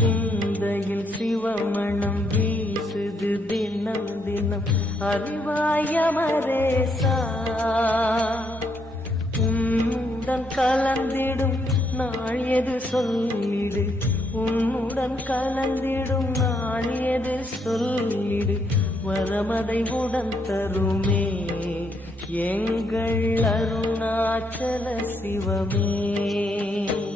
சிந்தையில் சிவமணம் வீசுது தினம் தினம் அறிவாயமரேசா உன்னுடன் கலந்திடும் நாள் எது சொல்லிடு உன்னுடன் கலந்திடும் நாள் எது சொல்லிடு வரமதை உடன் தருமே எங்கள் அருணாச்சல சிவமே.